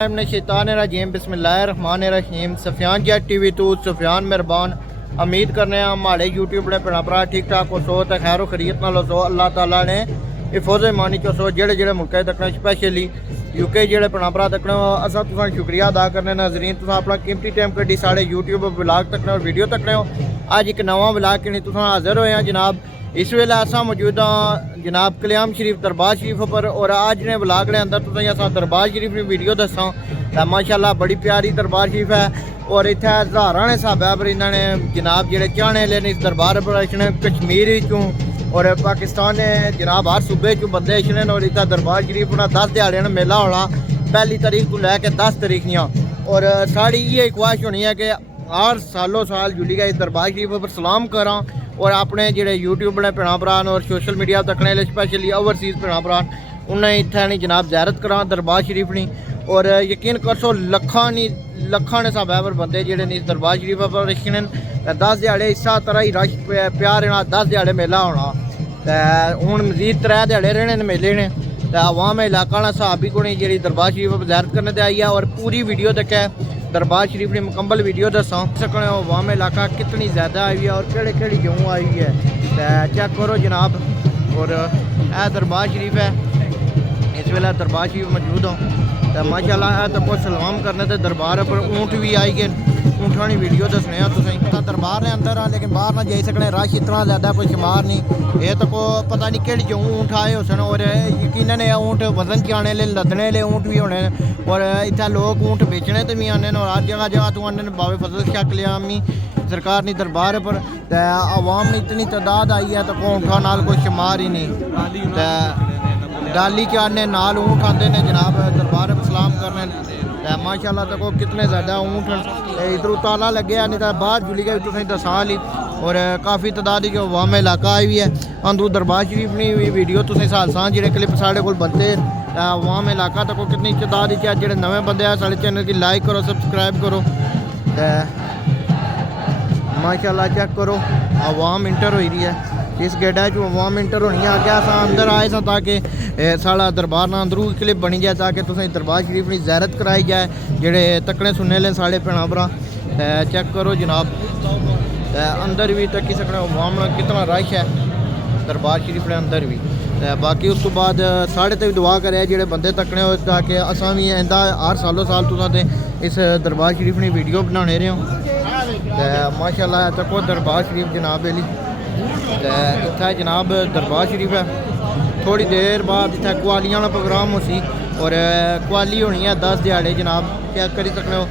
शैतानिर्रजीम बिस्मिल्लाहिर्रहमानिर्रहीम Sufiyan Jet TV to Sufiyan मेहरबान उम्मीद करने हमारे यूट्यूब ने भैन भरा ठीक ठाक हो सो तो खैर खरीत नाल सो अल्लाह ताला ने हिफाज मानी चो सो जेड़े मुल्क तकने स्पैशली यूके जेड़े भैन भरा तकने असा तुसा शुक्रिया अदा करने नाजरीन तुसा अपना कीमती टाइम कड्डी साढ़े यूट्यूब ब्लाग तकने और वीडियो तकने हो। अज एक नवा ब्लाग कि तुसा हाजिर होए हैं जनाब। इस वेले असा मौजूद हाँ जनाब कल्याम शरीफ दरबार शरीफ पर और अज ने ब्लाग ने अंदर तुसें असा दरबार शरीफ की वीडियो दसा तो माशाल्लाह बड़ी प्यारी दरबार शरीफ है और इतने हज़ारां ने स्हाबा पर इन्होंने जनाब जेडे चाहने ले इस दरबार पर इतने कश्मीर चूँ और पाकिस्तान ने जनाब हर सूबे चूँ बंदे इतने और इतना दरबार शरीफ ना 10 दिहाड़े मेला होना पहली तारीख को लैके 10 तारीख और साड़ी ये ख्वाहिश होनी है कि हर सालों साल जुली गए इस दरबार शरीफ पर सलाम करा और अपने जोड़े यूट्यूब ने भैन भरा और सोशल मीडिया तकने स्पैशली ओवरसीज़ भैन भरा उन्हें इतने जनाब ज़ियारत करा दरबार शरीफ नी और यकीन कर सो लखा ने स्हाबा पर बंदे जोड़े इस दरबार शरीफ पर रखने 10 दिहाड़े इस तरह ही रश प्यार 10 दिहाड़े मेला होना तो हूँ मजीद 3 दिहाड़े रहने मेले ने तो अवाम इलाका हिसाब भी को जी दरबार शरीफ पर ज़ियारत करने ते आई है और पूरी वीडियो तक है दरबार शरीफ की मुकम्मल वीडियो दसा सकने अवाम इलाका कितनी ज़्यादा आई है और केड़े केड़ी जम्मू आई है तो चेक करो जनाब। और यह दरबार शरीफ है इस वेले दरबार शरीफ मौजूद हो तो माशाल्लाह तो कुछ सलाम करने तो दरबार पर ऊँट भी आई गए ऊँटा की वीडियो दसने तुसें दरबार ने अंदर आ लेकिन बाहर ना जाई सकने रश इतना ज़्यादा कोई शुमार नहीं ये तो को पता नहीं कि जम्मू ऊँट आए हो सन और यकीनन ऊँट वजन चाने ले लदने ले ऊँट भी होने और इतना लोग ऊँट बेचने तो भी आने और हर जगह जगह तो आने बाबे फजल शाह कल्यामी सरकार ने दरबार पर आवाम में इतनी तादाद आई है तो ऊँटा नाल कोई शुमार ही नहीं डाली चाने नाल ऊँट आते हैं जनाब दरबार पर सलाम करने माशाल्लाह तक कितने ज़्यादा ऊँट इधर ताला लगे नहीं तो बाहर जुली गई तुसें दसा ली और काफ़ी तादाद जो अवाम इलाका आई भी है अंदू दरबार शरीफ ने वीडियो तुसें साल साल जो क्लिप साढ़े को बनते अवाम इलाका तक कितनी तादाद जो नवे बंदे हैं साढ़े चैनल की लाइक करो सब्सक्राइब करो माशाल्लाह चेक करो अवाम इंटर हो रही है इस गेटा जो अवाम इंटर होनी है आगे अस अंदर आए सा ताकि साड़ा दरबार ना अंदरू क्लिप बनी जाए ताकि तुसें दरबार शरीफ की ज़ियारत कराई जाए जेडे तकने सुनने ले साढ़े भैन भरा चेक करो जनाब अंदर भी तकी सकने अवाम कितना रश है दरबार शरीफ के अंदर भी बाकी उस तो बाद साढ़े ते भी दुआ करे जेडे बंदे तकने हो ताकि असा भी इंदा हर सालों साल तुसें इस दरबार शरीफ की वीडियो बनाने रहे हो माशाल्लाह तको दरबार शरीफ जनाब अली इतना जनाब दरबार शरीफ है थोड़ी देर बाद इतना कवालियां प्रोग्राम हो सी और कवाली होनी है 10 दिहाड़े जनाब चेक करी सकते हो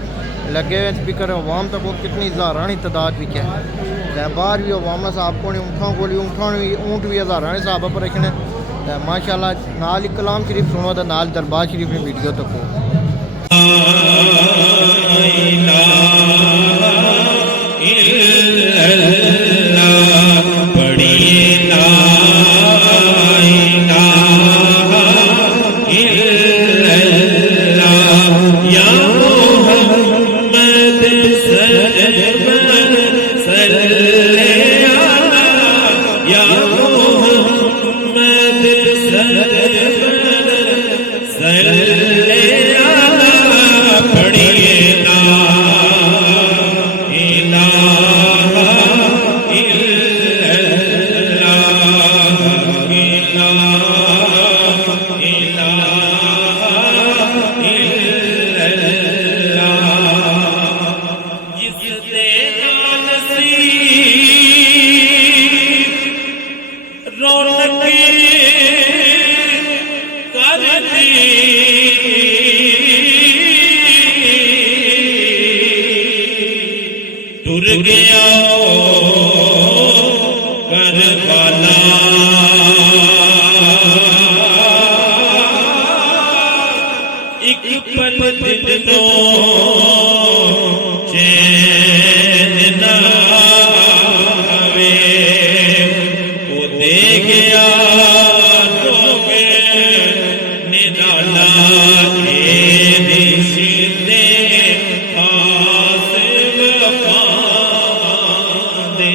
लगे हुए स्पीकर अवाम तक कितनी हज़ारां की तादाद है बाहर भी अवाम साहब को ऊँटा भी ऊँट भी हज़ारां के हिसाब पर रखने माशाल्लाह नाल ही कलाम शरीफ सुनो तो नाल दरबार शरीफ की वीडियो तको टुर गया करबला एक पल दिनो चैन ना आवे वो दे गया रोगे निराला के रिश्ते खास वफा दे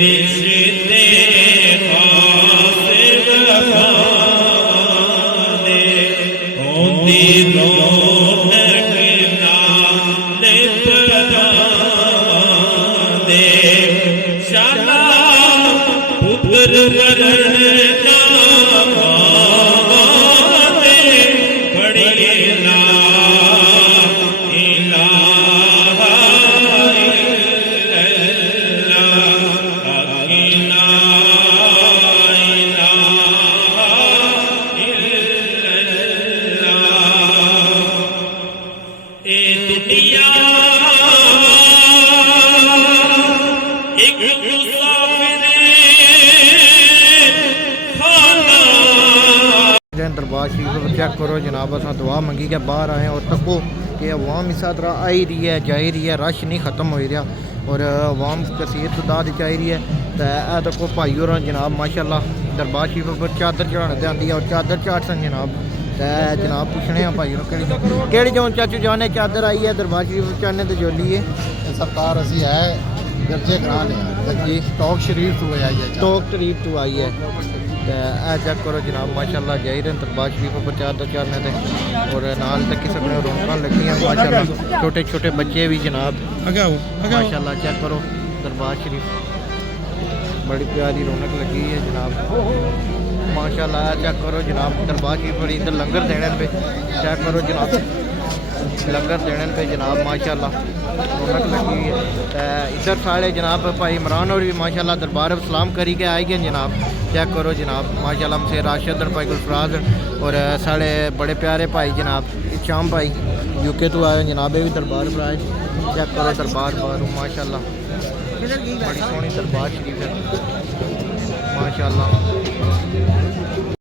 रिश्ते खास वफा दे होंदी रौनक नाले प्रधाने शाला पुत्र करना माने बड़ी ला इलाहा इल्लल्लाह दरबार शरीफ चेक करो जनाब, असा दुआ मंगी के बाहर आए और तको कि अवाम इस तरह आई रही है जाई रही है, रश नहीं खत्म हो रहा और अवाम कसीर तादाद च आई रही है। तो यह तको भाई और जनाब माशाल्लाह दरबार शरीफ पर चादर चढ़ाने आती है और चादर चाट सन जनाब। तो जनाब पूछने भाई केड़ी जो चाचू जाने चादर आई है दरबार शरीफ चाने तो जोली है सरकार असी है दर्जे करा लिया जी, टॉक शरीफ तो आई है, टोक शरीफ तो आई है। चेक करो जनाब माशाल्लाह जाई रहे दरबार शरीफ पर चादर चाने दे और नाल तक सकने रौनक लगी माशाल्लाह, छोटे छोटे बच्चे भी जनाब माशाल्लाह। चेक करो दरबार शरीफ बड़ी प्यारी रौनक लगी है जनाब माशाल्लाह। चेक करो जनाब दरबार शरीफ पर इधर लंगर देने पे, चेक करो जनाब लंगर देने पे जनाब माशाल्लाह रौनक लगी है। इधर साढ़े जनाब भाई इमरान और भी माशाल्लाह दरबार सलाम करी के आई गए जनाब। चेक करो जनाब माशाल्लाह हमसे राशिद भाई गुलफराज और साढ़े बड़े प्यारे भाई जनाब शाम भाई यूके तो आए जनाब, ये भी दरबार पर आए। चेक करो दरबार बार माशाल्लाह बड़ी सोहनी दरबार शरीफ है माशाल्लाह।